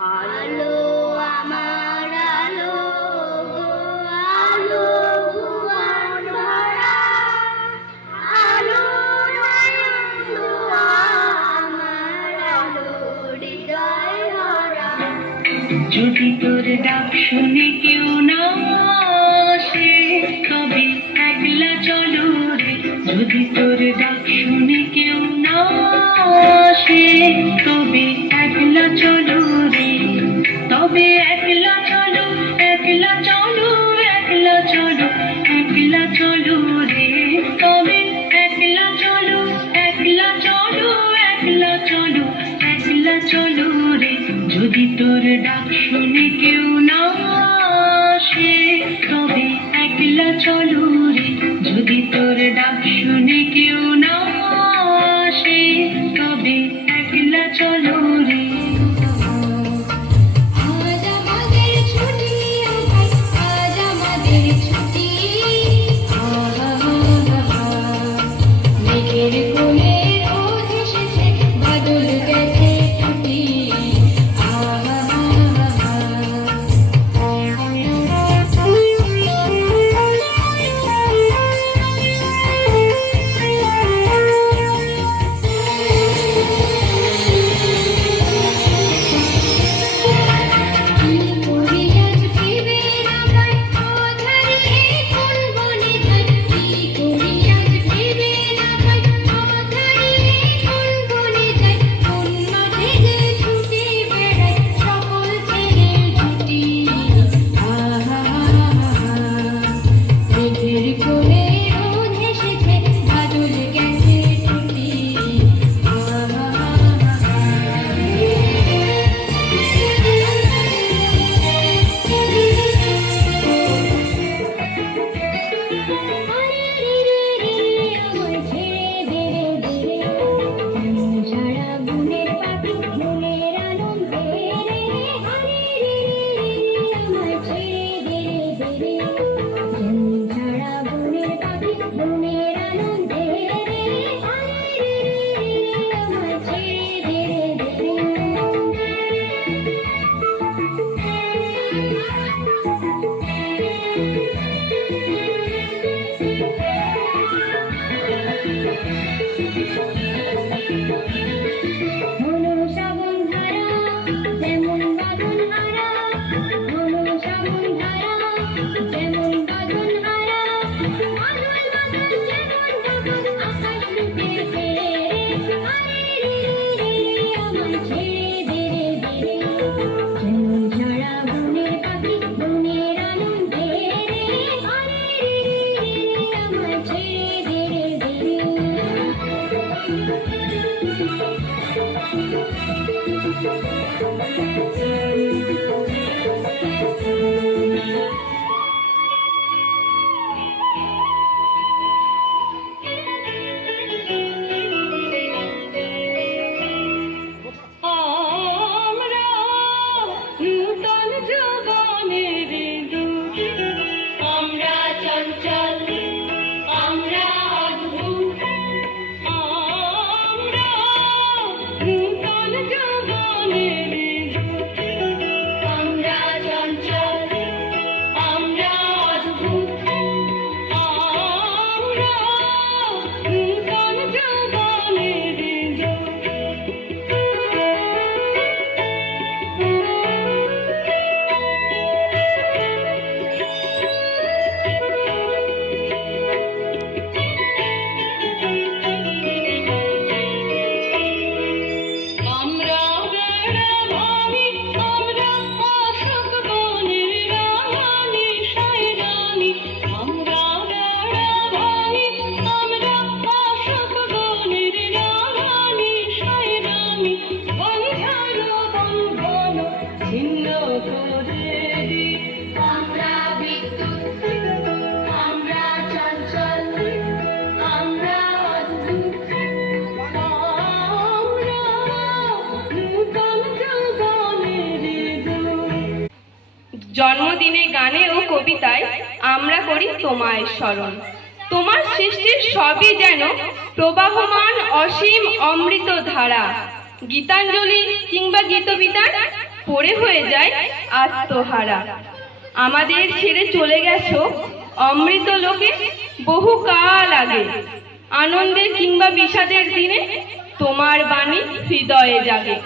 আলো আমার আলো গো আলো ভুবন ভরা, আলো নয়ন আমার আলো হৃদয় ভরা। যদি তোর ডাক শুনে কেউ না আসে তবে একলা চলো রে। যদি তোর ডাক শুনে কেউ না আসে তবে একলা চলো রে। তবে একলা চলো, একলা চলো, একলা চলো, একলা চলো রে। তবে একলা চলো, একলা চলো, একলা চলো, একলা চলো রে। যদি তোর ডাক শুনে কেউ না আসে তবে একলা চলো রে। যদি তোর ডাক শুনে কেউ না আসে তবে একলা চলো রে। আজ আমাদের ছুটি, আজ আমাদের ছুটি, মেঘের কোলে রোদ এসেছে, বাদল গেছে টুটি। জন্মদিনে গানে ও কবিতায় আমরা করি তোমায় স্মরণ। তোমার সৃষ্টির সবই যেন প্রবাহমান অসীম অমৃত ধারা। গীতাঞ্জলি কিংবা গীতবিতান পড়ে হয়ে যায় আত্মহারা। আমাদের ছেড়ে চলে গেছো অমৃত লোকে বহু কাল আগে। আনন্দের কিংবা বিষাদের দিনে তোমার বাণী হৃদয়ে জাগে।